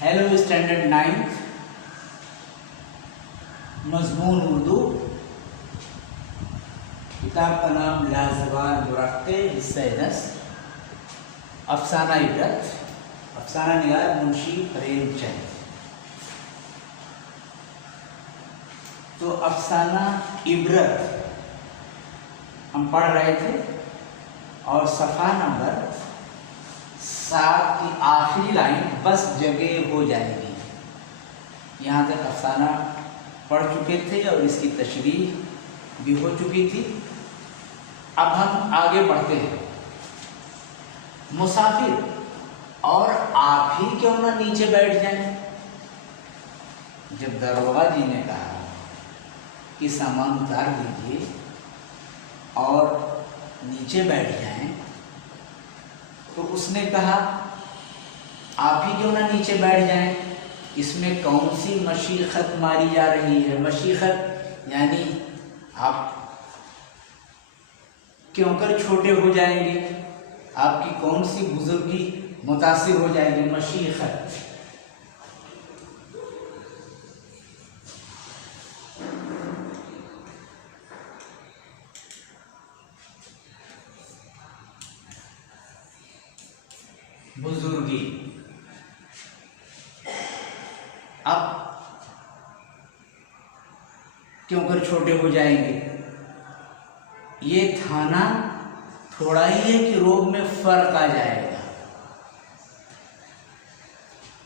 Hello standard 9 मजमून उर्दू। किताब का नाम लाजवाब दुरख्ते हिस्सा 10 अफसाना इबरत। अफसाना निगार मुंशी प्रेमचंद। तो अफसाना इबरत हम पढ़ रहे थे और सफ़ा नंबर 7 की आखिरी लाइन बस जगह हो जाएगी। यहाँ तक अफसाना पढ़ चुके थे और इसकी तशरीह भी हो चुकी थी। अब हम आगे बढ़ते हैं। मुसाफिर और आप ही क्यों ना नीचे बैठ जाएं। जब दरोगा जी ने कहा कि सामान उतार दीजिए और नीचे बैठ जाएं, तो उसने कहा आप ही क्यों ना नीचे बैठ जाएं। इसमें कौन सी मशीखत मारी जा रही है। मशीखत यानी आप क्यों कर छोटे हो जाएंगे, आपकी कौन सी बुजुर्गी मुतासिर हो जाएगी। मशीखत बुजुर्गी। अब क्यों कर छोटे हो जाएंगे। ये थाना थोड़ा ही है कि रोग में फर्क आ जाएगा।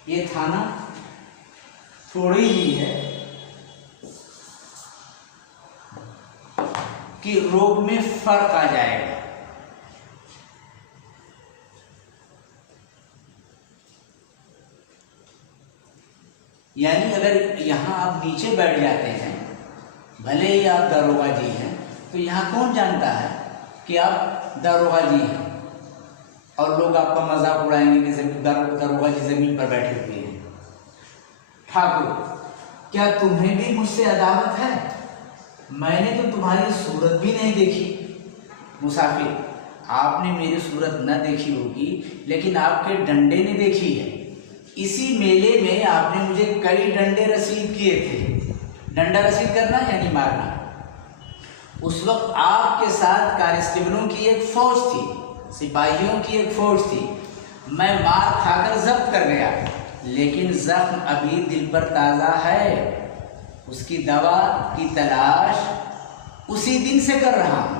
ये थाना थोड़ी ही है कि रोग में फर्क आ जाएगा। यानी अगर यहाँ आप नीचे बैठ जाते हैं, भले ही आप दरोगा जी हैं, तो यहाँ कौन जानता है कि आप दरोगा जी हैं और लोग आपका मजाक उड़ाएंगे कि दरोगा जी जमीन पर बैठे हुए हैं। ठाकुर, क्या तुम्हें भी मुझसे अदावत है। मैंने तो तुम्हारी सूरत भी नहीं देखी। मुसाफिर, आपने मेरी सूरत न देखी होगी, लेकिन आपके डंडे ने देखी है। इसी मेले में आपने मुझे कई डंडे रसीद किए थे। डंडा रसीद करना यानी मारना। उस वक्त आपके साथ कांस्टेबलों की एक फौज थी, सिपाहियों की एक फौज थी। मैं मार खाकर जब्त कर गया, लेकिन जख्म अभी दिल पर ताज़ा है। उसकी दवा की तलाश उसी दिन से कर रहा हूँ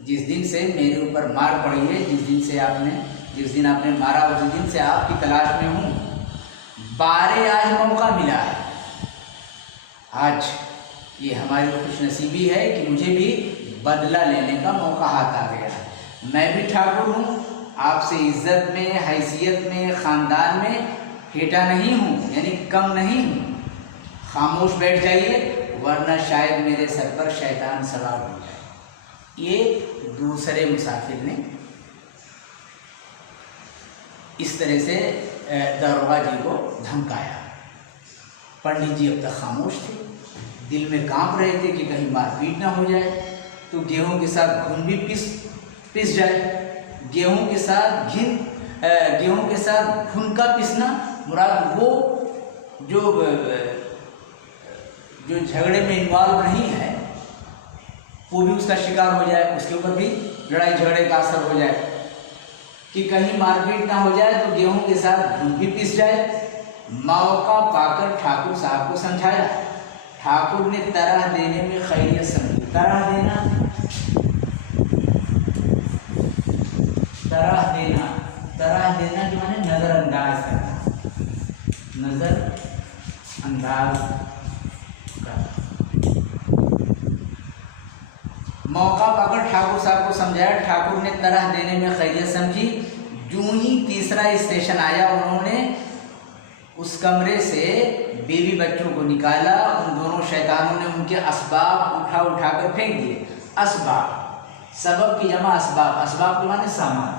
जिस दिन से मेरे ऊपर मार पड़ी है। जिस दिन आपने मारा उस दिन से आपकी तलाश में हूँ। बारे आज मौका मिला है। आज ये हमारी खुशनसीबी है कि मुझे भी बदला लेने का मौका हाथ आ गया। मैं भी ठाकुर हूँ, आपसे इज्जत में, हैसियत में, ख़ानदान में हेटा नहीं हूँ, यानी कम नहीं हूँ। खामोश बैठ जाइए, वरना शायद मेरे सर पर शैतान सवार हो जाए। ये दूसरे मुसाफिर ने इस तरह से दरोगा जी को धमकाया। पंडित जी अब तक खामोश थे, दिल में कांप रहे थे कि कहीं मारपीट ना हो जाए, तो गेहूं के साथ घुन भी पिस जाए। गेहूं के साथ घुन का पिसना मुराद वो जो झगड़े में इन्वॉल्व नहीं है, वो भी उसका शिकार हो जाए, उसके ऊपर भी लड़ाई झगड़े का असर हो जाए, कि कहीं मारपीट ना हो जाए, तो गेहूं के साथ घुन भी पिस जाए। मौका पाकर ठाकुर साहब को समझाया। ठाकुर ने तरह देने में खैरियत समझी। तरह देना जो है नजरअंदाज करना। नजरअंदाज करना। मौका पाकर ठाकुर साहब को समझाया। ठाकुर ने तरह देने में खैरियत समझी। यूं ही तीसरा स्टेशन आया, उन्होंने उस कमरे से बीवी बच्चों को निकाला। उन दोनों शैतानों ने उनके असबाब उठा कर फेंक दिए। असबाब, सबब की जमा असबाब। असबाब के माने सामान।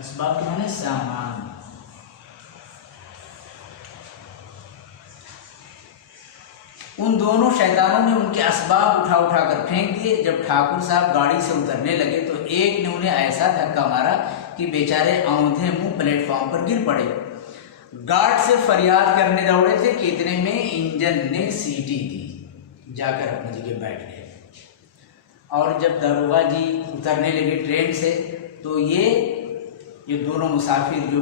असबाब के माने सामान। उन दोनों शैतानों ने उनके असबाब उठा उठा कर फेंक दिए। जब ठाकुर साहब गाड़ी से उतरने लगे तो एक ने उन्हें ऐसा धक्का मारा कि बेचारे औंधे मुंह प्लेटफॉर्म पर गिर पड़े। गार्ड से फरियाद करने दौड़े थे कि इतने में इंजन ने सीटी दी, जाकर अपनी जगह बैठ गए। और जब दरोगा जी उतरने लगे ट्रेन से तो ये दोनों मुसाफिर जो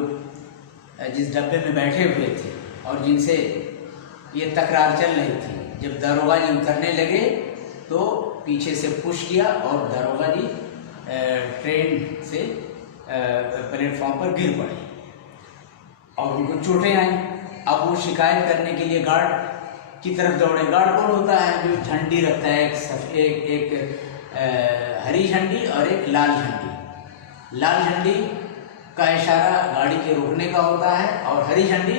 जिस डब्बे में बैठे हुए थे और जिनसे ये तकरार चल रही थी, जब दरोगा जी उतरने लगे तो पीछे से पुश किया और दरोगा जी ट्रेन से प्लेटफॉर्म पर गिर पड़े और उनको चोटें आई। अब वो शिकायत करने के लिए गार्ड की तरफ दौड़े। गार्ड कौन होता है? जो झंडी रखता है, एक हरी झंडी और एक लाल झंडी। लाल झंडी का इशारा गाड़ी के रुकने का होता है और हरी झंडी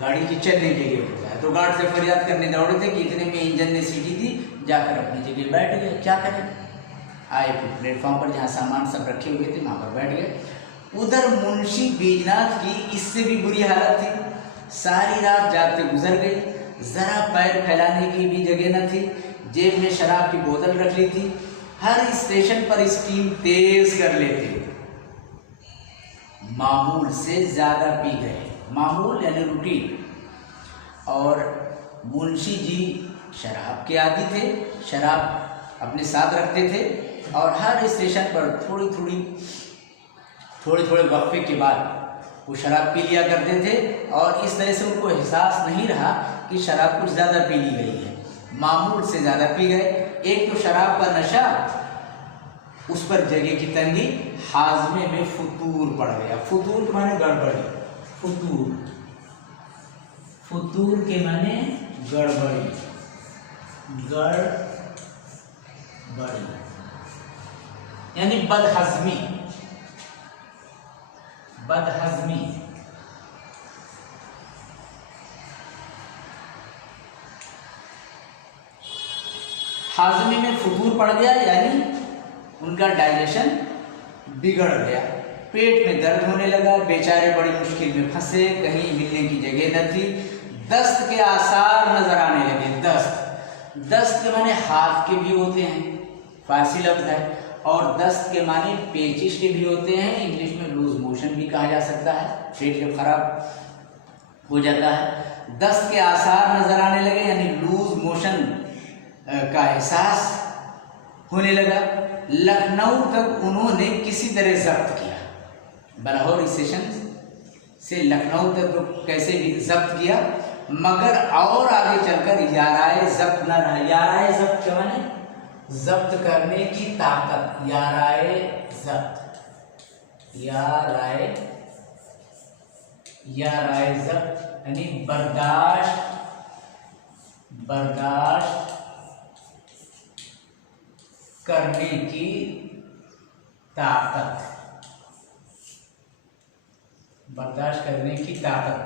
गाड़ी की चलने के लिए होता है। तो गार्ड से फरियाद करने दौड़े थे कि इतने में इंजन ने सीटी दी, जाकर अपनी जगह बैठ गए। क्या करें? आए फिर प्लेटफॉर्म पर जहाँ सामान सब रखे हुए थे वहाँ पर बैठ गए। उधर मुंशी बीजनाथ की इससे भी बुरी हालत थी। सारी रात जागते गुजर गई, जरा पैर फैलाने की भी जगह न थी। जेब में शराब की बोतल रख ली थी। हर स्टेशन पर स्टीम तेज कर लेते, मामूल से ज्यादा पी गए। मामूल यानी रूटीन। और मुंशी जी शराब के आदी थे, शराब अपने साथ रखते थे और हर स्टेशन पर थोड़े वक्फे के बाद वो शराब पी लिया करते थे। और इस तरह से उनको एहसास नहीं रहा कि शराब कुछ ज़्यादा पी ली गई है, मामूल से ज़्यादा पी गए। एक तो शराब का नशा, उस पर जगह की तंगी, हाजमे में फतूर पड़ गया। फतूर माने गड़बड़ी, फतूर के माने गड़बड़ी, यानी बदहजमी। हाजमे में फतूर पड़ गया, यानी उनका डाइजेशन बिगड़ गया। पेट में दर्द होने लगा। बेचारे बड़ी मुश्किल में फंसे, कहीं हिलने की जगह न थी। दस्त के आसार नजर आने लगे। दस्त के माने हाथ के भी होते हैं, फारसी लफ्ज है। और दस्त के माने पेचिश के भी होते हैं, इंग्लिश में लूज मोशन भी कहा जा सकता है। पेट जब खराब हो जाता है, दस्त के आसार नजर आने लगे, यानी लूज मोशन का एहसास होने लगा। लखनऊ तक उन्होंने किसी तरह जब्त किया। बलाहौर स्टेशन से लखनऊ तक तो कैसे भी जब्त किया, मगर और आगे चलकर याराए जब्त न रहा। याराए जब्त क्या माने? जब्त करने की ताकत। याराए जब्त, याराए जब्त यानी बर्दाश्त करने की ताकत, बर्दाश्त करने की ताकत।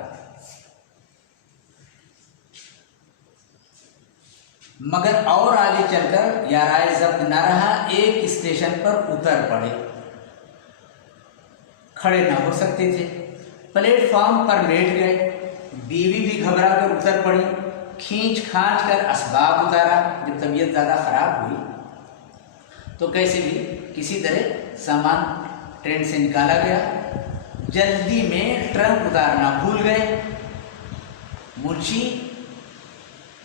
मगर और आगे चलकर याराए जब्त न रहा। एक स्टेशन पर उतर पड़े, खड़े ना हो सकते थे। प्लेटफॉर्म पर लेट गए। बीवी भी घबरा कर उतर पड़ी। खींच खांच कर असबाब उतारा। जब तबीयत ज़्यादा खराब हुई तो कैसे भी किसी तरह सामान ट्रेन से निकाला गया। जल्दी में ट्रंक उतारना भूल गए। मुंशी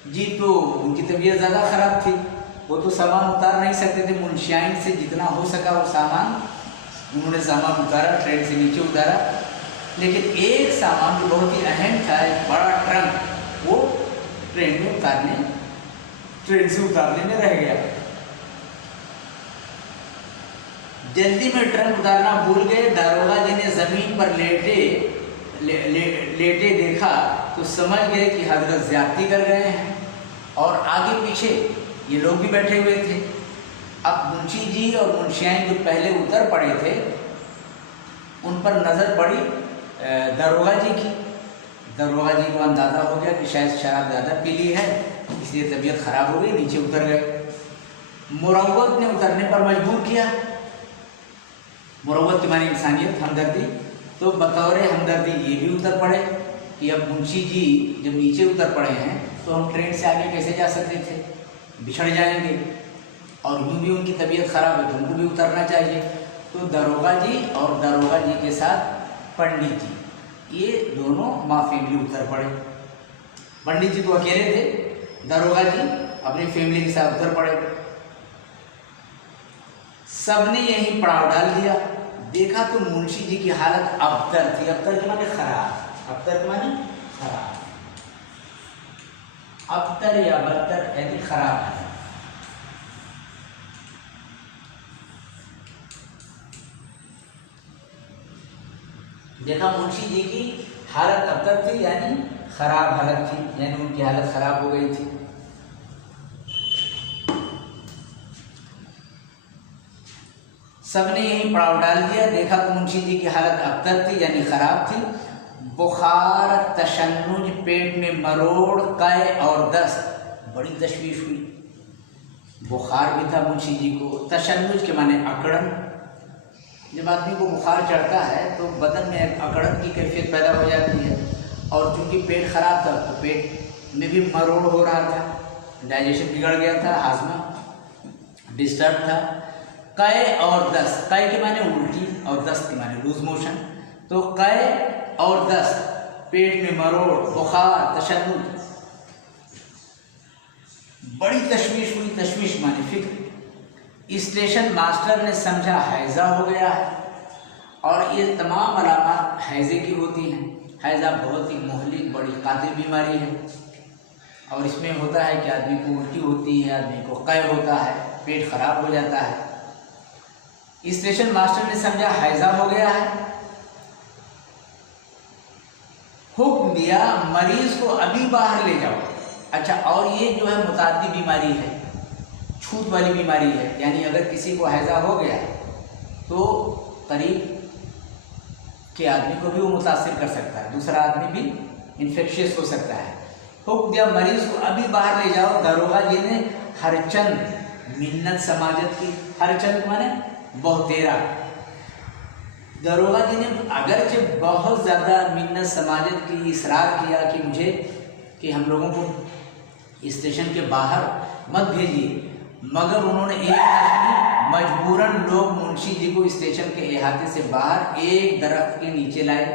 जी तो उनकी तबीयत ज़्यादा ख़राब थी, वो तो सामान उतार नहीं सकते थे। मुंशियाइन से जितना हो सका वो सामान उन्होंने सामान उतारा, ट्रेन से नीचे उतारा। लेकिन एक सामान जो बहुत ही अहम था, एक बड़ा ट्रंक, वो ट्रेन से उतारने में रह गया। जल्दी में ट्रंक उतारना भूल गए। दारोगा जी ने जमीन पर लेटे देखा तो समझ गए कि हजरत ज्यादती कर गए हैं। और आगे पीछे ये लोग भी बैठे हुए थे। अब मुंशी जी और मुंशियाइन जो पहले उतर पड़े थे, उन पर नजर पड़ी दरोगा जी की। दरोगा जी को अंदाजा हो गया कि शायद शराब ज़्यादा पी ली है, इसलिए तबीयत खराब हो गई, नीचे उतर गए। मुरव्वत ने उतरने पर मजबूर किया। मुरव्वत की मानी इंसानियत, हमदर्दी। तो बतौर हमदर्दी ये भी उतर पड़े कि अब मुंशी जी जब नीचे उतर पड़े हैं तो हम ट्रेन से आगे कैसे जा सकते थे, बिछड़ जाएंगे, और यूँ भी उनकी तबीयत खराब है तो उनको भी उतरना चाहिए। तो दरोगा जी और दरोगा जी के साथ पंडित जी, ये दोनों माँ फैमिली उतर पड़े। पंडित जी तो अकेले थे, दरोगा जी अपनी फैमिली के साथ उतर पड़े। सबने यही पड़ाव डाल दिया। देखा तो मुंशी जी की हालत अबतर थी। अबतर के माने खराब, अबतर के माने खराब, अबतर या बदतर यानी खराब है। देखा मुंशी जी की हालत अबतर थी यानी खराब हालत थी, यानी उनकी हालत खराब हो गई थी। सबने यही पड़ाव डाल दिया। देखा तो मुंशी जी की हालत अबतर थी यानी खराब थी। बुखार, तशन्नुज, पेट में मरोड़, कै और दस्त, बड़ी तशवीश हुई। बुखार भी था मुंशी जी को, तशन्नुज के माने अकड़न। जब आदमी को बुखार चढ़ता है तो बदन में एक अकड़न की कैफियत पैदा हो जाती है, और चूँकि पेट खराब था तो पेट में भी मरोड़ हो रहा था, डाइजेशन बिगड़ गया था, हाजमा डिस्टर्ब था। कै और दस्त, कै के माने उल्टी और दस्त के माने लूज मोशन। तो कै और दस्त, पेट में मरोड़, बुखार, तशन्नुज, बड़ी तशवीश हुई। तशवीश माने फिक्र। स्टेशन मास्टर ने समझा हैजा हो गया है, और ये तमाम अलामत हैजे की होती हैं। हैजा बहुत ही मुहलिक, बड़ी कातिल बीमारी है, और इसमें होता है कि आदमी को उल्टी होती है, आदमी को कै होता है, पेट खराब हो जाता है। स्टेशन मास्टर ने समझा हैजा हो गया है, हुक्म दिया मरीज को अभी बाहर ले जाओ। अच्छा, और ये जो है मुताद्दी बीमारी है, छूत वाली बीमारी है, यानी अगर किसी को हैजा हो गया तो करीब के आदमी को भी वो मुतासिर कर सकता है, दूसरा आदमी भी इन्फेक्शियस हो सकता है। हुक्म दिया मरीज को अभी बाहर ले जाओ। दरोगा जी ने हरचंद मिन्नत समाजत की, हरचंद माने बहुतेरा। दरोगा जी ने अगरचे बहुत ज़्यादा मिन्नत समाजत की, इसरार किया कि मुझे, कि हम लोगों को स्टेशन के बाहर मत भेजिए, मगर उन्होंने एक नहीं, मजबूरन लोग मुंशी जी को स्टेशन के अहाते से बाहर एक दरख्त के नीचे लाए।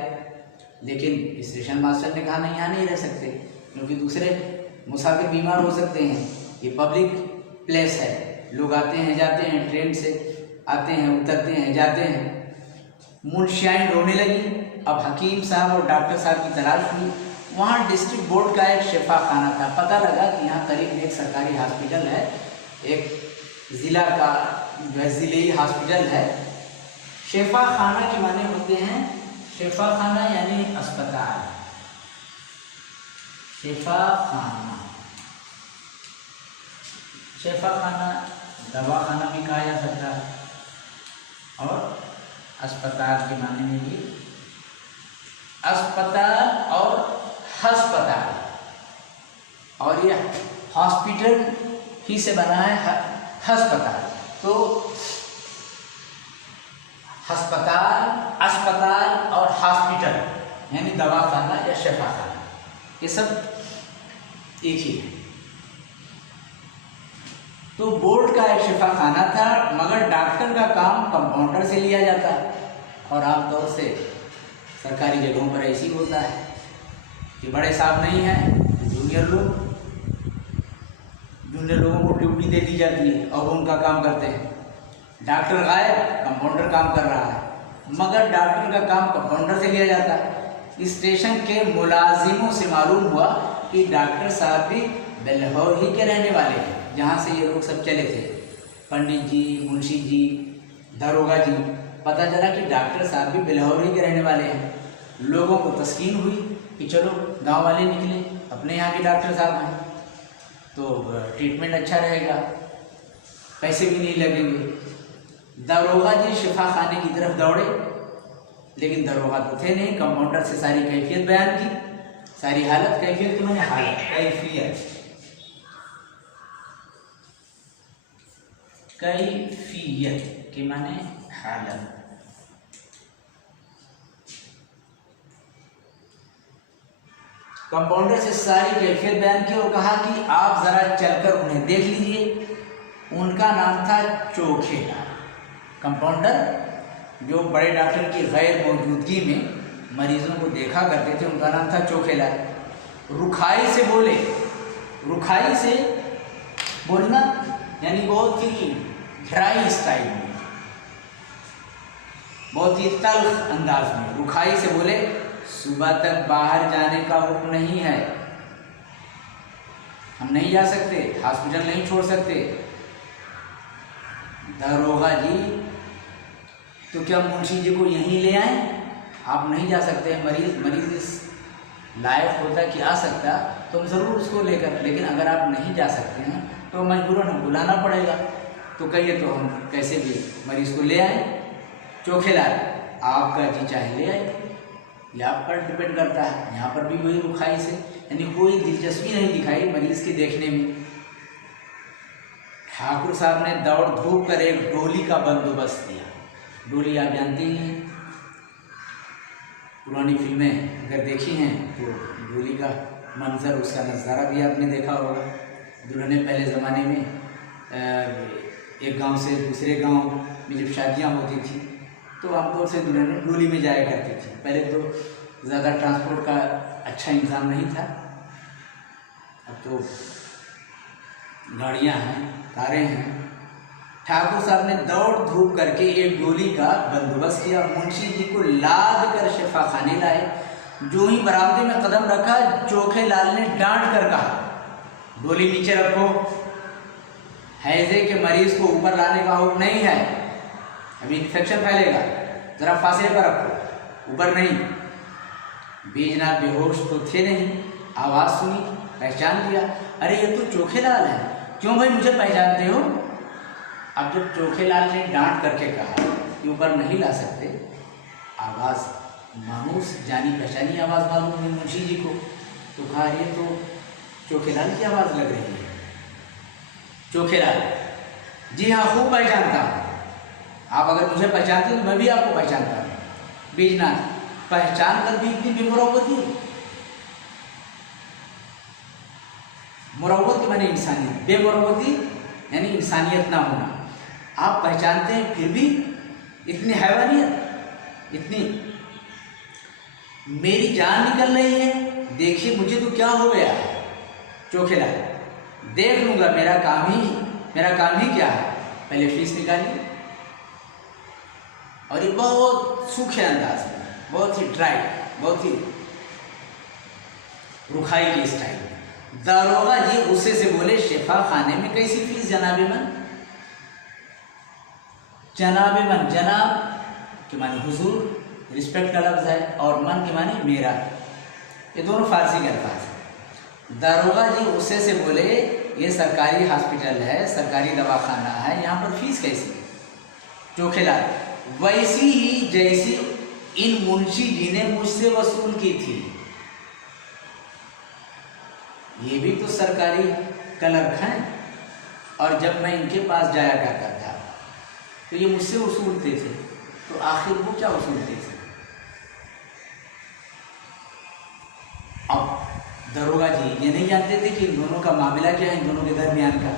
लेकिन स्टेशन मास्टर ने कहा नहीं, यहाँ नहीं रह सकते, क्योंकि दूसरे मुसाफिर बीमार हो सकते हैं, ये पब्लिक प्लेस है, लोग आते हैं जाते हैं, ट्रेन से आते हैं उतरते हैं जाते हैं। मुंशियाइन रोने लगी। अब हकीम साहब और डॉक्टर साहब की तलाश हुई। वहाँ डिस्ट्रिक्ट बोर्ड का एक शिफा खाना था। पता लगा कि यहाँ करीब एक सरकारी हॉस्पिटल है, एक ज़िला का ज़िले हॉस्पिटल है। शिफा खाना के माने होते हैं, शिफा खाना यानी अस्पताल, शिफा खाना, शिफा खाना दवा खाना भी कहा जा सकता है, और अस्पताल के माने में भी अस्पताल और अस्पताल, और ये हॉस्पिटल ही से बना है अस्पताल। तो अस्पताल, अस्पताल और हॉस्पिटल यानी दवाखाना या शिफाखाना, ये सब एक ही है। तो बोर्ड का एक शिफाखाना था, मगर डॉक्टर का काम कंपाउंडर से लिया जाता, और आमतौर से सरकारी जगहों पर ऐसी होता है कि बड़े साहब नहीं हैं, जूनियर लोगों को ड्यूटी दे दी जाती है और वो उनका काम करते हैं। डॉक्टर गायब, कंपाउंडर काम कर रहा है, मगर डॉक्टर का काम कंपाउंडर से लिया जाता है। स्टेशन के मुलाजिमों से मालूम हुआ कि डॉक्टर साहब भी बेल्हौर ही के रहने वाले हैं, जहाँ से ये लोग सब चले थे, पंडित जी, मुंशी जी, दरोगा जी। पता चला कि डॉक्टर साहब भी बेल्हौर ही के रहने वाले हैं। लोगों को तस्कीन हुई कि चलो गांव वाले निकले, अपने यहाँ के डॉक्टर साहब हैं तो ट्रीटमेंट अच्छा रहेगा, पैसे भी नहीं लगेंगे। दरोगा जी शिफा खाने की तरफ दौड़े, लेकिन दरोगा तो थे नहीं। कंपाउंडर से सारी कैफियत बयान की, सारी हालत, कैफियत तो मैंने हालत, कैफियत, कैफियत के माने हालत। कंपाउंडर से सारी कैफियत बयान की और कहा कि आप ज़रा चलकर उन्हें देख लीजिए। उनका नाम था चोखेलाल। कंपाउंडर जो बड़े डॉक्टर की गैर मौजूदगी में मरीजों को देखा करते थे, उनका नाम था चोखेलाल। रुखाई से बोले, रुखाई से बोलना यानी बहुत ही ड्राई स्टाइल में, बहुत ही तल्ख अंदाज में रुखाई से बोले, सुबह तक बाहर जाने का हुक्म नहीं है, हम नहीं जा सकते, हॉस्पिटल नहीं छोड़ सकते। दरोगा जी तो क्या मुंशी जी को यहीं ले आए? आप नहीं जा सकते, मरीज इस लायक होता कि आ सकता तो हम ज़रूर उसको लेकर, लेकिन अगर आप नहीं जा सकते हैं तो मजबूरन हम बुलाना पड़ेगा। तो कहिए तो हम कैसे भी मरीज़ को ले आए। चोखेलाल, आपका जी चाहे ले आए, ये आप पर डिपेंड करता है। यहाँ पर भी वही रुखाई से, यानी कोई दिलचस्पी नहीं दिखाई मरीज़ के देखने में। ठाकुर साहब ने दौड़ धूप कर एक डोली का बंदोबस्त किया। डोली आप जानते ही हैं, पुरानी फिल्में अगर देखी हैं तो डोली का मंजर, उसका नज़ारा भी आपने देखा होगा। दुल्हनें पहले ज़माने में एक गांव से दूसरे गांव में जब शादियां होती थी तो आमतौर से दुल्हनें डोली में जाया करती थी। पहले तो ज़्यादा ट्रांसपोर्ट का अच्छा इंतज़ाम नहीं था, अब तो गाड़ियां हैं, कारें हैं। ठाकुर साहब ने दौड़ धूप करके एक डोली का बंदोबस्त किया। मुंशी जी को लाद कर शिफा खाने लाए। जो ही बरामदे में कदम रखा, चोखेलाल ने डांट कर कहा, डोली नीचे रखो, हैजे के मरीज को ऊपर लाने का हुक्म नहीं है, अभी इन्फेक्शन फैलेगा, जरा फासले पर रखो, ऊपर नहीं। बीजनाथ बेहोश तो थे नहीं, आवाज़ सुनी, पहचान लिया, अरे ये तो चोखेलाल है। क्यों भाई, मुझे पहचानते हो? अब जब चोखेलाल ने डांट करके कहा कि ऊपर नहीं ला सकते, आवाज़ मानूस जानी पहचानी आवाज़ मालूम हुई मुंशी जी को, तो कहा ये तो चोखेलाल की आवाज़ लग रही है। चोखेलाल, जी हाँ, खूब पहचानता हूँ, आप अगर मुझे पहचानते तो मैं भी आपको पहचानता हूँ। बीजनाथ, पहचान कर भी इतनी बेमुरव्वत थी? मुरव्वत की माने इंसानियत, बेमुरव्वती यानी इंसानियत ना होना। आप पहचानते हैं फिर भी इतनी हैवानियत, इतनी, मेरी जान निकल रही है, देखिए मुझे तो क्या हो गया। चोखेलाल, देख लूंगा, मेरा काम ही क्या है, पहले फीस निकालिए। और ये बहुत सूखे अंदाज में, बहुत ही ड्राई, बहुत ही रुखाई के स्टाइल में दारोगा जी गुस्से से बोले, शिफा खाने में कैसी फीस जनाबे मन? जनाबे मन, जनाब के माने हुजूर, रिस्पेक्ट का लफ्ज़ है, और मन के माने मेरा, ये दोनों फारसी के अल्फाज हैं। दारोगा जी गुस्से से बोले, ये सरकारी हॉस्पिटल है, सरकारी दवाखाना है, यहाँ पर फीस कैसी? चोखेलाल, वैसी ही जैसी इन मुंशी जी ने मुझसे वसूल की थी। ये भी तो सरकारी क्लर्क हैं, और जब मैं इनके पास जाया करता था तो ये मुझसे वसूलते थे, तो आखिर वो क्या वसूलते थे? अब दरोगा जी ये नहीं जानते थे कि इन दोनों का मामला क्या है, इन दोनों के दरमियान का।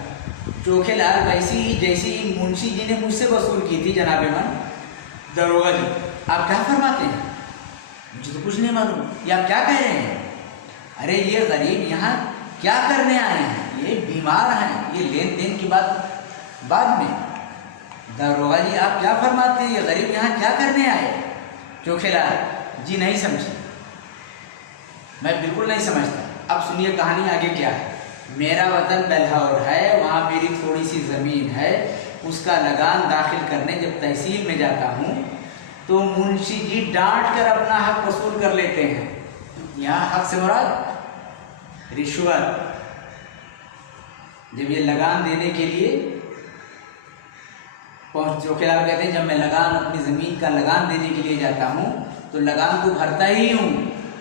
चोखेलाल, वैसी ही जैसी मुंशी जी ने मुझसे वसूल की थी जनाबे मन। दरोगा जी, आप क्या फरमाते हैं? मुझे तो कुछ नहीं मालूम, ये आप क्या कह रहे हैं? अरे ये गरीब यहाँ क्या करने आए हैं, ये बीमार हैं, ये लेन देन की बात बाद में। दरोगा जी, आप क्या फरमाते हैं, ये गरीब यहाँ क्या करने आए? चोखेलाल, जी नहीं समझे, मैं बिल्कुल नहीं समझता। अब सुनिए कहानी आगे क्या है। मेरा वतन बेल्हौर है, वहाँ मेरी थोड़ी सी ज़मीन है, उसका लगान दाखिल करने जब तहसील में जाता हूँ तो मुंशी जी डांट कर अपना हक वसूल कर लेते हैं। यहाँ हक से मुराद रिश्वत। जब ये लगान देने के लिए चोखेलाल कहते हैं, जब मैं लगान अपनी ज़मीन का लगान देने के लिए जाता हूँ तो लगान तो भरता ही हूँ,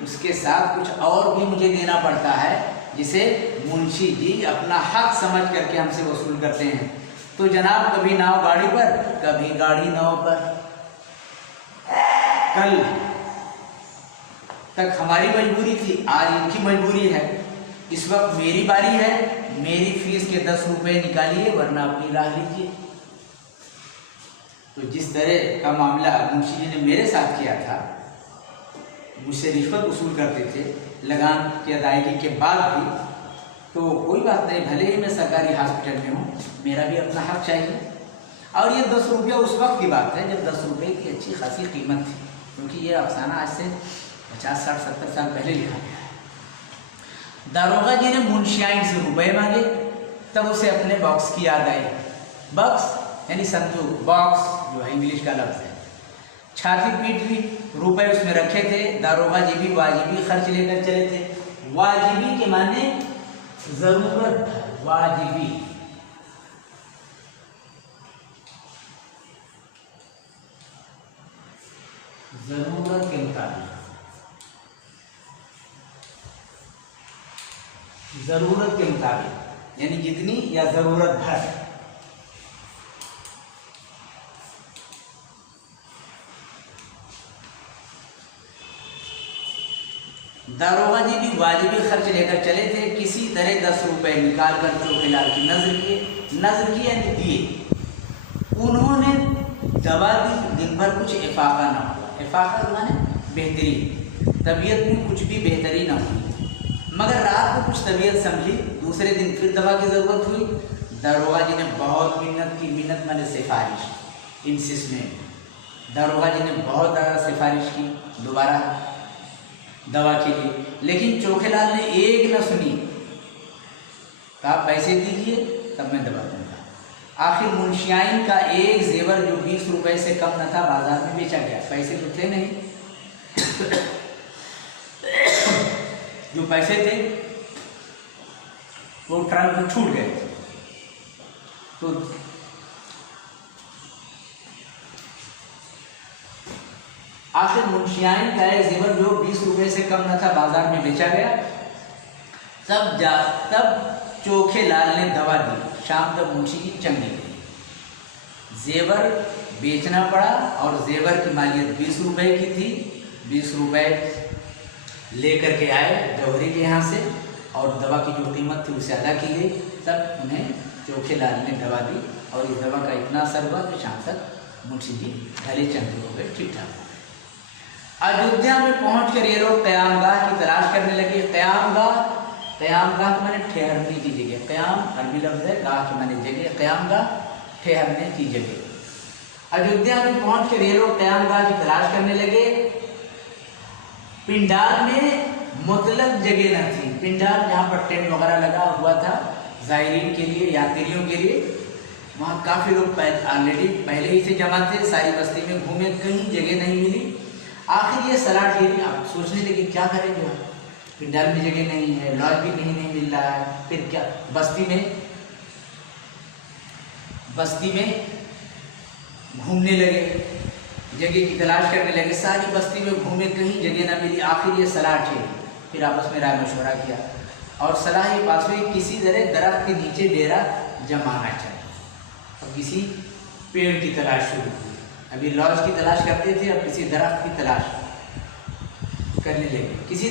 उसके साथ कुछ और भी मुझे देना पड़ता है, जिसे मुंशी जी अपना हक समझ करके हमसे वसूल करते हैं। तो जनाब, कभी नाव गाड़ी पर, कभी गाड़ी नाव पर। कल तक हमारी मजबूरी थी, आज इनकी मजबूरी है। इस वक्त मेरी बारी है, मेरी फीस के 10 रुपए निकालिए वरना अपनी राह लीजिए। तो जिस तरह का मामला मुंशी जी ने मेरे साथ किया था, मुझसे रिश्वत वसूल करते थे लगान की अदायगी के बाद भी, तो कोई बात नहीं, भले ही मैं सरकारी हॉस्पिटल में हूँ, मेरा भी अपना हक चाहिए। और ये 10 रुपया उस वक्त की बात है जब 10 रुपये की अच्छी खासी कीमत थी, क्योंकि ये अफसाना आज से 50, 60, 70 साल पहले लिखा गया है। दारोगा जी ने मुंशियाइन से रुपए मांगे, तब उसे अपने बॉक्स की याद आई। बॉक्स यानी समझो बॉक्स जो है इंग्लिश का लफ्ज़ है। छाती पीट ली, रुपए उसमें रखे थे। दारोगा जी भी वाजिबी खर्च लेकर चले थे। वाजिबी के माने जरूरत है, वाजिबी। जरूरत के मुताबिक, जरूरत के मुताबिक यानी जितनी या जरूरत भर। दारोगा जी भी वाजिबी खर्च लेकर चले थे। किसी तरह 10 रुपए निकाल कर चौकीदार की नजर की यानी दिए। उन्होंने दवा दी, दिन भर कुछ इफाका ना हुआ। इफाका माने बेहतरीन, तबीयत में कुछ भी बेहतरी ना हुई। मगर रात को कुछ तबीयत संभली, दूसरे दिन फिर दवा की ज़रूरत हुई। दारोगा जी ने बहुत मिन्नत की, मिन्नत माने सिफारिश, इंसिस्टमेंट। दारोगा जी ने बहुत ज़्यादा सिफारिश की दोबारा दवा के लिए, लेकिन चोखेलाल ने एक न सुनी। कहा पैसे दीजिए तब मैं दवा दूंगा। आखिर मुंशियाइन का एक जेवर जो 20 रुपए से कम न था बाजार में बेचा गया। पैसे तो थे नहीं, जो पैसे थे वो ट्रंक में छूट गए। तो आखिर मुंशियाइन का एक जेवर जो 20 रुपए से कम न था बाजार में बेचा गया। तब चोखेलाल ने दवा दी। शाम तक मुंशी की चंगी गई। जेवर बेचना पड़ा और जेवर की मालियत 20 रुपए की थी। 20 रुपए लेकर के आए जौहरी के यहाँ से और दवा की जो कीमत थी उसे अदा की गई। तब उन्हें चोखेलाल ने दवा दी और इस दवा का इतना असर हुआ कि शाम तक मुंशी जी भले चंगे हो गए, ठीक ठाक। अयोध्या में पहुंचकर ये लोग क़यामगाह की तलाश करने लगे। क़यामगाह के माने ठहरने की जगह। क़याम अरबी लफ्ज़ है, गाह के माने जगह। क़यामगाह ठहरने की जगह। अयोध्या में पहुंचकर ये लोग क़यामगाह की तलाश करने लगे। पिंडाल में मुतलक जगह न थी। पिंडाल जहाँ पर टेंट वगैरह लगा हुआ था ज़ायरीन के लिए, यात्रियों के लिए, वहाँ काफ़ी लोग ऑलरेडी पहले ही से जमा थे। सारी बस्ती में घूमे, कहीं जगह नहीं मिली। आखिर ये सलाह ठहरी। आप सोचने लगे क्या करेंगे, पिंडाल में जगह नहीं है, लॉज भी कहीं नहीं मिल रहा है, फिर क्या। बस्ती में घूमने लगे, जगह की तलाश करने लगे। सारी बस्ती में घूमे, कहीं जगह ना मिली। आखिर ये सलाह ठहरी। फिर आपस में राय मशवरा किया और सलाह ये पास हुई किसी तरह दरख्त के नीचे डेरा जमाना चाहिए। अब किसी पेड़ की तलाश शुरू हुई। अभी लॉज की तलाश करते थे, अब किसी दरख्त की तलाश करने लगे।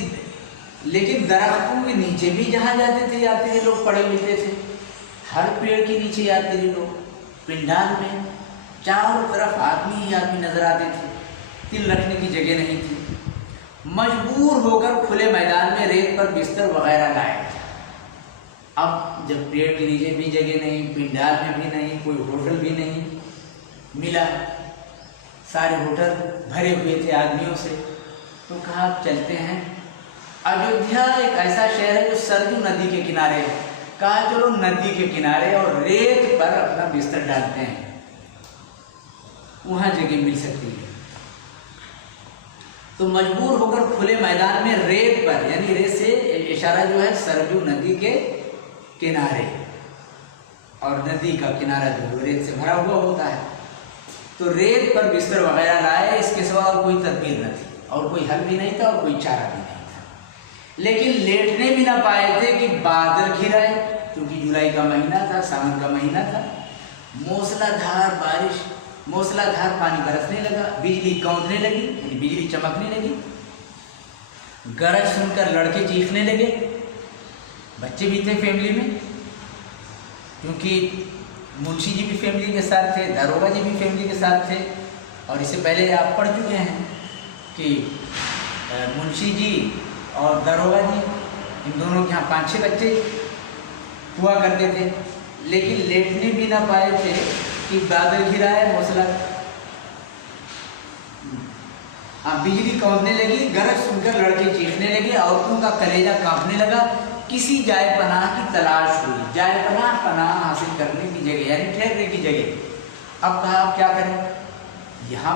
लेकिन दरख्तों के नीचे भी जहाँ जाते थे यात्री लोग पड़े मिलते थे। हर पेड़ के नीचे यात्री लोग। पिंडाल में चारों तरफ आदमी ही आदमी नजर आते थे। तिल रखने की जगह नहीं थी। मजबूर होकर खुले मैदान में रेत पर बिस्तर वगैरह लाए। अब जब पेड़ के नीचे भी जगह नहीं, पिंडाल में भी नहीं, कोई होटल भी नहीं मिला, सारे होटल भरे हुए थे आदमियों से, तो कहा चलते हैं। अयोध्या एक ऐसा शहर है जो सरजू नदी के किनारे है। कहा चलो नदी के किनारे और रेत पर अपना बिस्तर डालते हैं, वहां जगह मिल सकती है। तो मजबूर होकर खुले मैदान में रेत पर, यानी रेत से इशारा जो है सरजू नदी के किनारे, और नदी का किनारा जो रेत से भरा हुआ होता है, तो रेत पर बिस्तर वगैरह लाए। इसके सिवा और कोई तदबीर न थी और कोई हल भी नहीं था और कोई चारा भी नहीं था। लेकिन लेटने भी ना पाए थे कि बादल घिराए, क्योंकि जुलाई का महीना था, सावन का महीना था। मूसलाधार बारिश, मूसलाधार पानी बरसने लगा, बिजली कौंधने लगी, यानी बिजली चमकने लगी। गरज सुनकर लड़के चीखने लगे। बच्चे भी थे फैमिली में, क्योंकि मुंशी जी भी फैमिली के साथ थे, दरोगा जी भी फैमिली के साथ थे। और इससे पहले आप पढ़ चुके हैं कि मुंशी जी और दरोगा जी, इन दोनों के यहाँ 5-6 बच्चे हुआ करते थे। लेकिन लेटने भी ना पाए थे कि बादल घिरा है, मौसला बिजली कौंधने लगी, गरज सुनकर लड़के चीखने लगे, औरतों का कलेजा कांपने लगा। किसी जाय पनाह की तलाश हुई। जाय पनाह, पनाह हासिल करने की जगह, यानी ठहरने की जगह। अब कहा अब क्या करें? यहाँ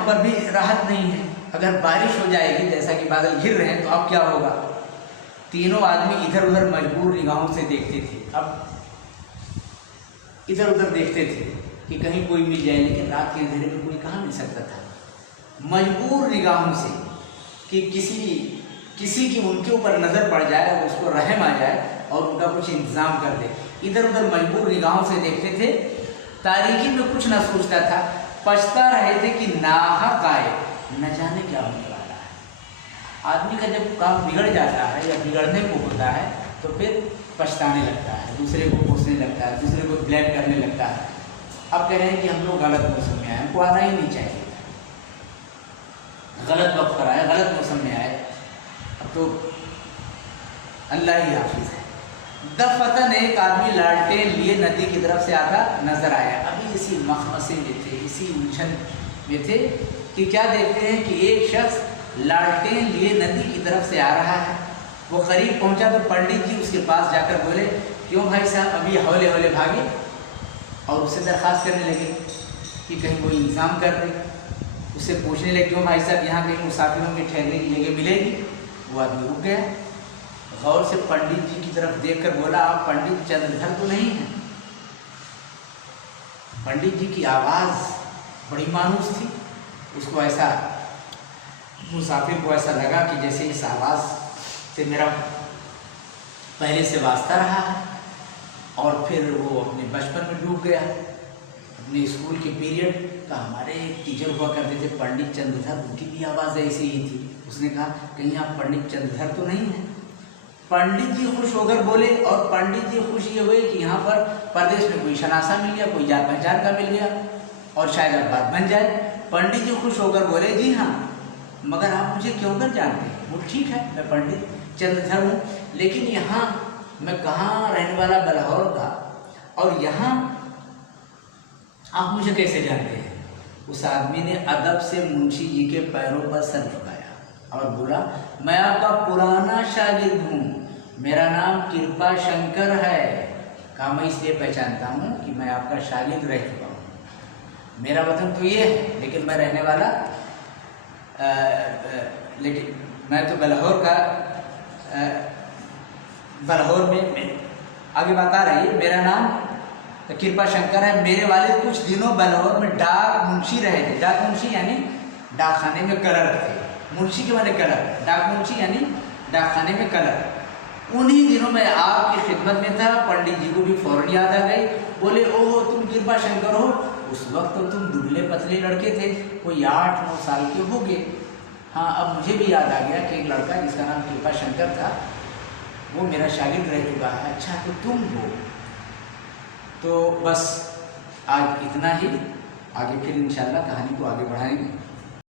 पर भी राहत नहीं है। अगर बारिश हो जाएगी, जैसा कि बादल घिर रहे हैं, तो अब क्या होगा? तीनों आदमी इधर उधर मजबूर निगाहों से देखते थे। अब इधर उधर देखते थे कि कहीं कोई मिल जाए, लेकिन रात के अंधेरे में कोई कहाँ मिल सकता था। मजबूर निगाहों से कि किसी की उनके ऊपर नज़र पड़ जाए, उसको रहम आ जाए और उनका कुछ इंतज़ाम कर दे। इधर उधर मजबूर निगाहों से देखते थे। तारीकी में कुछ ना सोचता था, पछता रहे थे कि नाहक आए, न जाने क्या होने वाला है। आदमी का जब काम बिगड़ जाता है या बिगड़ने को होता है तो फिर पछताने लगता है, दूसरे को कोसने लगता है, दूसरे को ब्लेम करने लगता है। अब कह रहे हैं कि हम लोग गलत मौसम में आए, हमको आना ही नहीं चाहिए, गलत वक्त पर आए, गलत मौसम में आए। अब तो अल्लाह ही हाफिज है। दफतन एक आदमी लालटेन लिए नदी की तरफ से आता नजर आया। अभी इसी मखमसे में थे, इसी उलझन में थे कि क्या देखते हैं कि एक शख्स लालटेन लिए नदी की तरफ से आ रहा है। वो करीब पहुंचा तो पंडित जी उसके पास जाकर बोले, क्यों भाई साहब अभी हौले हौले भागे? और उससे दरख्वास्त करने लगे कि कहीं कोई इंतजाम कर दे। उससे पूछने लगे, क्यों भाई साहब यहाँ कहीं मुसाफिरों के ठहरने की जगह मिलेगी? वो आदमी रुक गया, गौर से पंडित जी की तरफ देखकर बोला, आप पंडित चंद्रधर तो नहीं हैं? पंडित जी की आवाज़ बड़ी मानूस थी। उसको ऐसा, मुसाफिर को ऐसा लगा कि जैसे इस आवाज़ से मेरा पहले से वास्ता रहा है। और फिर वो अपने बचपन में डूब गया। अपने स्कूल के पीरियड का हमारे एक टीचर हुआ करते थे पंडित चंद्रधर, उनकी भी आवाज़ ऐसी ही थी। उसने कहा, कहीं आप पंडित चंद्रधर तो नहीं हैं? पंडित जी खुश होकर बोले, और पंडित जी खुश ये हुए कि यहाँ पर प्रदेश में कोई शनासा मिल गया, कोई जान पहचान का मिल गया और शायद अब बात बन जाए। पंडित जी खुश होकर बोले, जी हाँ, मगर आप मुझे क्यों कर जानते हैं? वो ठीक है, मैं पंडित चंद्रधर हूँ, लेकिन यहाँ मैं कहाँ रहने वाला, बलहौर का, और यहाँ आप मुझे कैसे जानते हैं? उस आदमी ने अदब से मुंशी जी के पैरों पर सर झुकाया और बोला, मैं आपका पुराना शागिर्द हूँ, मेरा नाम कृपा शंकर है। कहा, मैं इसलिए पहचानता हूँ कि मैं आपका शागिर्द रह चुका हूँ। मेरा वतन तो ये है, लेकिन मैं रहने वाला लेकिन मैं तो बलहौर का, बलहौर में आगे बात आ रही है। मेरा नाम कृपा शंकर है। मेरे वालिद कुछ दिनों बलहौर में डाक मुंशी रहे थे। डाक मुंशी यानी डाकखाने में कलर थे। मुंशी के माने कलर, डाक मुंशी यानी डाकखाने में कलर। उन्हीं दिनों में आपकी खिदमत में था। पंडित जी को भी फौरन याद आ गई। बोले, ओह तुम कृपा शंकर हो? उस वक्त तो तुम दुबले पतले लड़के थे, कोई 8-9 साल के हो गए। हाँ, अब मुझे भी याद आ गया कि एक लड़का जिसका नाम कृपा शंकर था, वो मेरा शागिर्द रह चुका है। अच्छा, तो तुम हो? तो बस आज इतना ही, आगे फिर इंशाल्लाह कहानी को आगे बढ़ाएंगे।